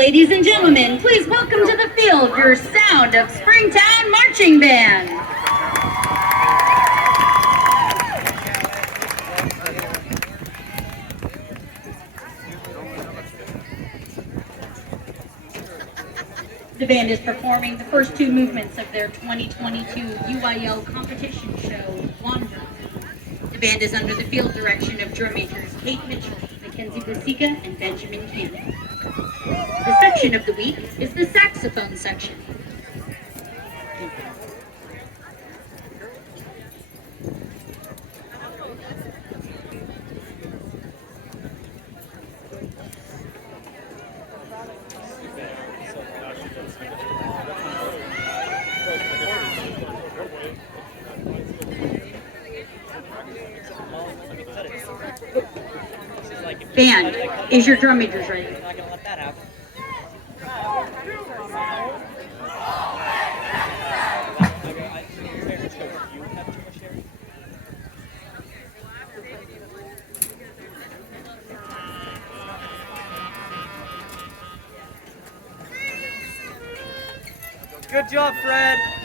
Ladies and gentlemen, please welcome to the field your Sound of Springtown Marching Band. The band is performing the first two movements of their 2022 UIL competition show, Wander. The band is under the field direction of drum majors Kate Mitchell, Mackenzie Brasica, and Benjamin Cannon. The section of the week is the saxophone section. Band, is your drum majors ready? I'm not gonna let that happen. Good job, Fred.